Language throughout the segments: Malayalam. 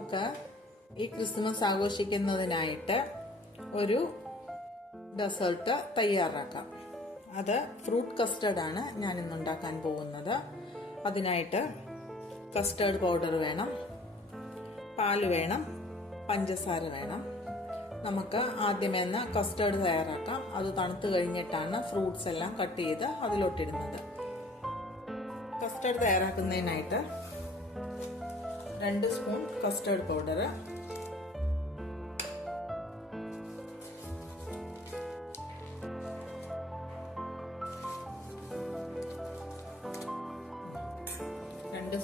നമുക്ക് ഈ ക്രിസ്മസ് ആഘോഷിക്കുന്നതിനായിട്ട് ഒരു ഡെസേർട്ട് തയ്യാറാക്കാം. അത് ഫ്രൂട്ട് കസ്റ്റർഡ് ആണ് ഞാൻ ഇന്ന് ഉണ്ടാക്കാൻ പോകുന്നത്. അതിനായിട്ട് കസ്റ്റർഡ് പൗഡർ വേണം, പാല് വേണം, പഞ്ചസാര വേണം. നമുക്ക് ആദ്യമേ കസ്റ്റർഡ് തയ്യാറാക്കാം. അത് തണുത്ത് കഴിഞ്ഞിട്ടാണ് ഫ്രൂട്ട്സ് എല്ലാം കട്ട് ചെയ്ത് അതിലോട്ടിടുന്നത്. കസ്റ്റർഡ് തയ്യാറാക്കുന്നതിനായിട്ട് 2 spoon custard powder,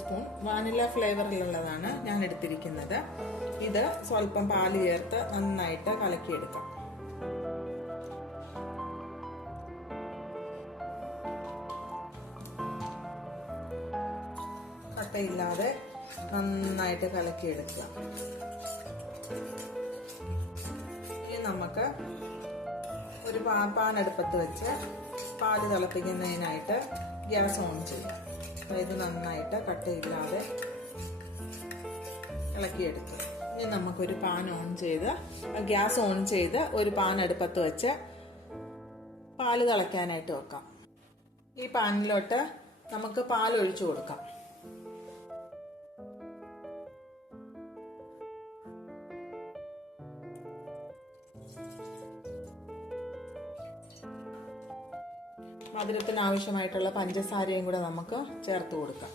spoon vanilla ഫ്ലേവറിലുള്ളതാണ് ഞാൻ എടുത്തിരിക്കുന്നത്. ഇത് സ്വല്പം പാല് ചേർത്ത് നന്നായിട്ട് കലക്കിയെടുക്കാം. കട്ടയില്ലാതെ നന്നായിട്ട് കലക്കിയെടുക്കുക. ഇനി നമുക്ക് ഒരു പാൻ അടുപ്പത്ത് വെച്ച് പാല് തിളപ്പിക്കുന്നതിനായിട്ട് ഗ്യാസ് ഓൺ ചെയ്യാം. ഇത് നന്നായിട്ട് കട്ടയില്ലാതെ ഇളക്കിയെടുക്കുക. ഇനി നമുക്കൊരു ഗ്യാസ് ഓൺ ചെയ്ത് ഒരു പാൻ അടുപ്പത്ത് വെച്ച് പാല് തിളയ്ക്കാനായിട്ട് വെക്കാം. ഈ പാനിലോട്ട് നമുക്ക് പാൽ ഒഴിച്ചു കൊടുക്കാം. മധുരത്തിന് ആവശ്യമായിട്ടുള്ള പഞ്ചസാരയും കൂടെ നമുക്ക് ചേർത്ത് കൊടുക്കാം.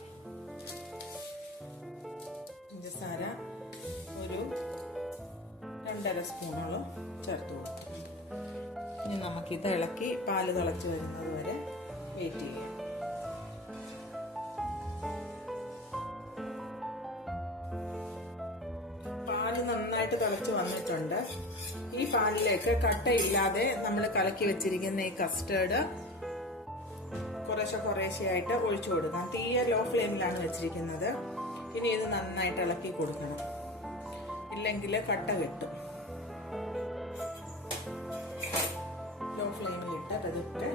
പഞ്ചസാര ഒരു 2.5 സ്പൂണോളം ചേർത്ത് കൊടുക്കാം. ഇനി നമുക്കിത് ഇളക്കി പാല് തിളച്ച് വരുന്നത് വരെ വെയിറ്റ് ചെയ്യാം. പാല് നന്നായിട്ട് തിളച്ച് വന്നിട്ടുണ്ട്. ഈ പാലിലേക്ക് കട്ടയില്ലാതെ നമ്മൾ കലക്കി വെച്ചിരിക്കുന്ന ഈ കസ്റ്റേർഡ് കുറേശ്ശെയായിട്ട് ഒഴിച്ചു കൊടുക്കാം. തീരെ ലോ ഫ്ലെയിമിലാണ് വെച്ചിരിക്കുന്നത്. ഇനി ഇത് നന്നായിട്ട് ഇളക്കി കൊടുക്കണം, ഇല്ലെങ്കിൽ കട്ട കിട്ടും. ലോ ഫ്ലെയിമിലിട്ട് പതുക്കെ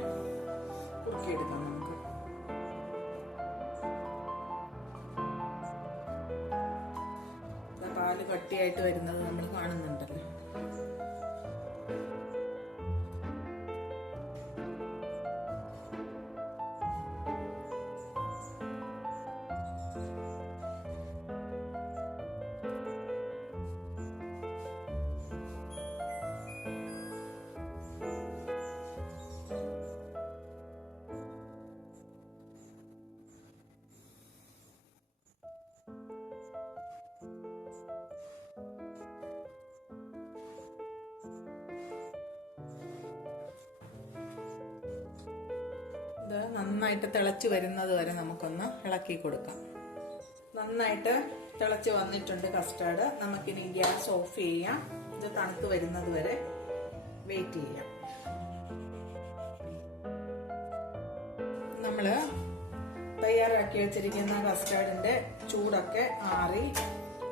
കുറുക്കിയെടുക്കാം. നമുക്ക് പാല് കട്ടിയായിട്ട് വരുന്നത് നമ്മൾ കാണുന്നുണ്ടല്ലോ. ഇത് നന്നായിട്ട് തിളച്ച് വരുന്നത് വരെ നമുക്കൊന്ന് ഇളക്കി കൊടുക്കാം. നന്നായിട്ട് തിളച്ച് വന്നിട്ടുണ്ട് കസ്റ്റർഡ്. നമുക്കിനി ഗ്യാസ് ഓഫ് ചെയ്യാം. ഇത് തണുത്ത് വരുന്നത് വരെ വെയിറ്റ് ചെയ്യാം. നമ്മള് തയ്യാറാക്കി വെച്ചിരിക്കുന്ന കസ്റ്റർഡിന്റെ ചൂടൊക്കെ ആറി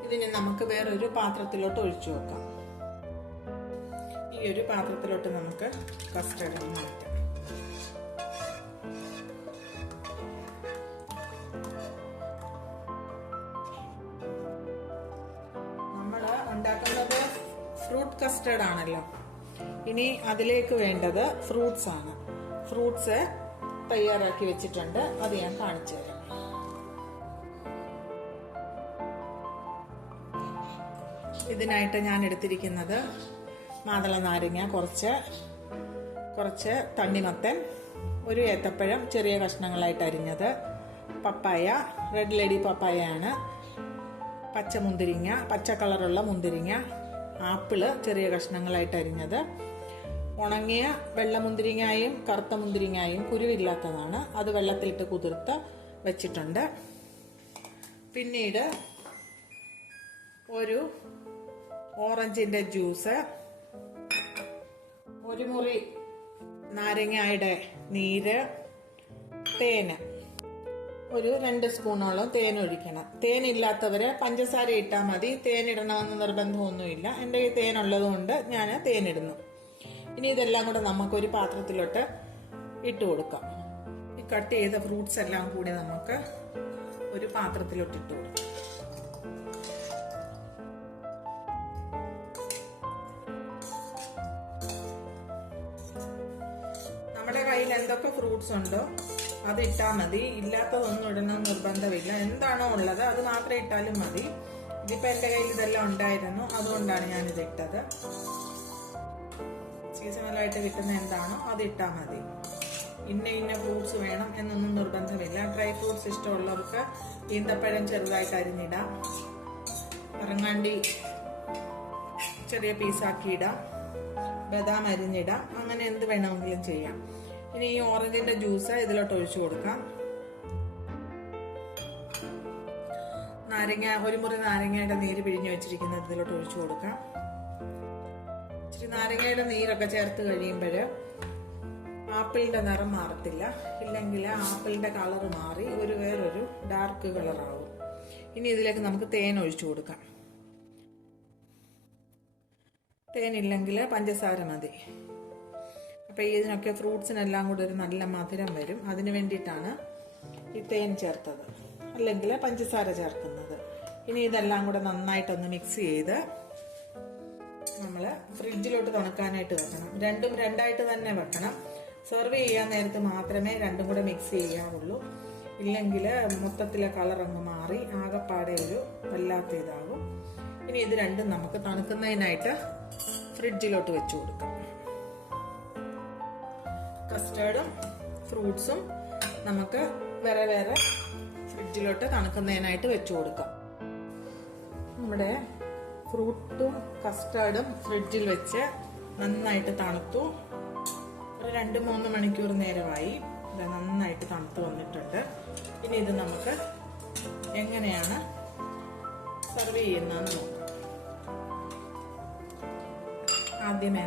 ഇതിനെ നമുക്ക് വേറൊരു പാത്രത്തിലോട്ട് ഒഴിച്ചു വെക്കാം. ഈ ഒരു പാത്രത്തിലോട്ട് നമുക്ക് കസ്റ്റർഡ് മാറ്റാം. ഉണ്ടാക്കുന്നത് ഫ്രൂട്ട് കസ്റ്റർഡ് ആണല്ലോ. ഇനി അതിലേക്ക് വേണ്ടത് ഫ്രൂട്ട്സ് ആണ്. ഫ്രൂട്ട്സ് തയ്യാറാക്കി വെച്ചിട്ടുണ്ട്. അത് ഞാൻ കാണിച്ചു തരാം. ഇതിനായിട്ട് ഞാൻ എടുത്തിരിക്കുന്നത് മാതള നാരങ്ങ, കുറച്ച് തണ്ണിമത്തൻ, ഒരു ഏത്തപ്പഴം ചെറിയ കഷ്ണങ്ങളായിട്ട് അരിഞ്ഞത്, പപ്പായ, റെഡ് ലേഡി പപ്പായ ആണ്, പച്ചമുന്തിരിങ്ങ, പച്ച കളറുള്ള മുന്തിരിങ്ങ, ആപ്പിള് ചെറിയ കഷ്ണങ്ങളായിട്ട് അരിഞ്ഞത്, ഉണങ്ങിയ വെള്ളമുന്തിരിങ്ങായും കറുത്ത മുന്തിരിങ്ങായും കുരുവില്ലാത്തതാണ്. അത് വെള്ളത്തിലിട്ട് കുതിർത്ത് വെച്ചിട്ടുണ്ട്. പിന്നീട് ഒരു ഓറഞ്ചിന്റെ ജ്യൂസ്, ഒരു മുറി നാരങ്ങയുടെ നീര്, തേന്, ഒരു 2 സ്പൂണോളം തേൻ ഒഴിക്കണം. തേനില്ലാത്തവര് പഞ്ചസാര ഇട്ടാൽ മതി. തേനിടണമെന്ന് നിർബന്ധമൊന്നുമില്ല. എൻ്റെ ഈ തേനുള്ളത് കൊണ്ട് ഞാൻ തേനിടുന്നു. ഇനി ഇതെല്ലാം കൂടെ നമുക്കൊരു പാത്രത്തിലോട്ട് ഇട്ട് കൊടുക്കാം. ഈ കട്ട് ചെയ്ത ഫ്രൂട്ട്സ് എല്ലാം കൂടി നമുക്ക് ഒരു പാത്രത്തിലോട്ട് ഇട്ട് കൊടുക്കാം. കയ്യിൽ എന്തൊക്കെ ഫ്രൂട്ട്സ് ഉണ്ടോ അത് ഇട്ടാൽ മതി. ഇല്ലാത്തതൊന്നും ഇടണം നിർബന്ധമില്ല. എന്താണോ ഉള്ളത് അത് മാത്രം ഇട്ടാലും മതി. ഇതിപ്പോ എന്റെ കയ്യിൽ ഇതെല്ലാം ഉണ്ടായിരുന്നു, അതുകൊണ്ടാണ് ഞാനിത് ഇട്ടത്. സീസണലായിട്ട് കിട്ടുന്ന എന്താണോ അത് ഇട്ടാൽ മതി. ഇന്ന ഫ്രൂട്ട്സ് വേണം എന്നൊന്നും നിർബന്ധമില്ല. ഡ്രൈ ഫ്രൂട്ട്സ് ഇഷ്ടമുള്ളവർക്ക് ഈന്തപ്പഴം ചെറുതായിട്ട് അരിഞ്ഞിടാം, പറങ്ങാണ്ടി ചെറിയ പീസാക്കി ഇടാം, ബദാം അരിഞ്ഞിടാം, അങ്ങനെ എന്ത് വേണമെങ്കിലും ചെയ്യാം. ഇനി ഈ ഓറഞ്ചിന്റെ ജ്യൂസ് ഇതിലോട്ട് ഒഴിച്ചു കൊടുക്കാം. ഒരു മുറി നാരങ്ങയുടെ നീര് പിഴിഞ്ഞു വെച്ചിരിക്കുന്നത് ഇതിലോട്ട് ഒഴിച്ചു കൊടുക്കാം. ഇച്ചിരി നാരങ്ങയുടെ നീരൊക്കെ ചേർത്ത് കഴിയുമ്പോൾ ആപ്പിളിന്റെ നിറം മാറത്തില്ല, ഇല്ലെങ്കിൽ ആപ്പിളിന്റെ കളർ മാറി വേറൊരു ഡാർക്ക് കളറാവും. ഇനി ഇതിലേക്ക് നമുക്ക് തേൻ ഒഴിച്ചു കൊടുക്കാം. തേനില്ലെങ്കിൽ പഞ്ചസാര മതി. അപ്പൊ ഇതിനൊക്കെ ഫ്രൂട്ട്സിനെല്ലാം കൂടെ ഒരു നല്ല മധുരം വരും. അതിനു വേണ്ടിയിട്ടാണ് ഈ തേൻ ചേർത്തത്, അല്ലെങ്കിൽ പഞ്ചസാര ചേർക്കുന്നത്. ഇനി ഇതെല്ലാം കൂടെ നന്നായിട്ടൊന്ന് മിക്സ് ചെയ്ത് നമ്മൾ ഫ്രിഡ്ജിലോട്ട് തണുക്കാനായിട്ട് വെക്കണം. രണ്ടും രണ്ടായിട്ട് തന്നെ വെക്കണം. സെർവ് ചെയ്യാൻ നേരത്ത് മാത്രമേ രണ്ടും കൂടെ മിക്സ് ചെയ്യാവുള്ളൂ. ഇല്ലെങ്കിൽ മൊത്തത്തിലെ കളർ അങ്ങ് മാറി ആകെപ്പാടെ ഒരു വല്ലാത്ത ഇതാകും. ഇനി ഇത് രണ്ടും നമുക്ക് തണുക്കുന്നതിനായിട്ട് ഫ്രിഡ്ജിലോട്ട് വെച്ചു കൊടുക്കാം. കസ്റ്റേർഡും ഫ്രൂട്ട്സും നമുക്ക് വേറെ വേറെ ഫ്രിഡ്ജിലോട്ട് തണുക്കുന്നതിനായിട്ട് വെച്ചു കൊടുക്കാം. നമ്മുടെ ഫ്രൂട്ടും കസ്റ്റേർഡും ഫ്രിഡ്ജിൽ വെച്ച് നന്നായിട്ട് തണുത്തു. ഒരു 2-3 മണിക്കൂർ നേരമായി. ഇത് നന്നായിട്ട് തണുത്ത് വന്നിട്ടുണ്ട്. ഇനി ഇത് നമുക്ക് എങ്ങനെയാണ് സെർവ് ചെയ്യുന്നതെന്ന് നോക്കാം. ആദ്യമേ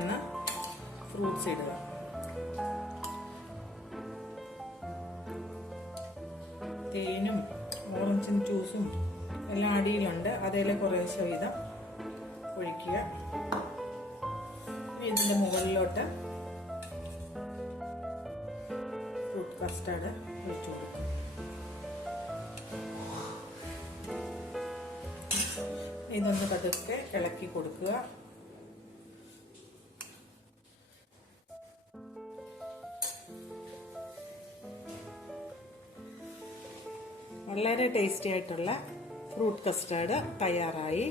ഫ്രൂട്ട്സ് ഇടുക. തേനും ഓറഞ്ചിൻ ജ്യൂസും എല്ലാം അടിയിലുണ്ട്, അതേലെ കുറേശ്ശെ വീതം ഒഴിക്കുക. ഇതിന്റെ മുകളിലോട്ട് ഫ്രൂട്ട് കസ്റ്റേർഡ് ഒഴിച്ചു കൊടുക്കുക. ഇതൊന്ന് പതുക്കെ ഇളക്കി കൊടുക്കുക. വളരെ ടേസ്റ്റി ആയിട്ടുള്ള ഫ്രൂട്ട് കസ്റ്റേർഡ് തയ്യാറായി.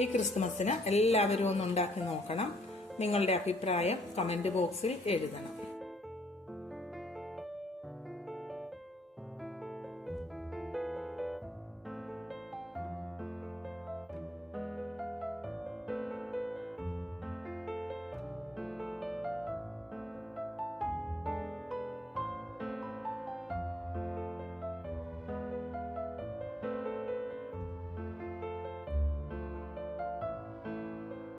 ഈ ക്രിസ്മസിന് എല്ലാവരും ഒന്ന് ഉണ്ടാക്കി നോക്കണം. നിങ്ങളുടെ അഭിപ്രായം കമന്റ് ബോക്സിൽ എഴുതണം.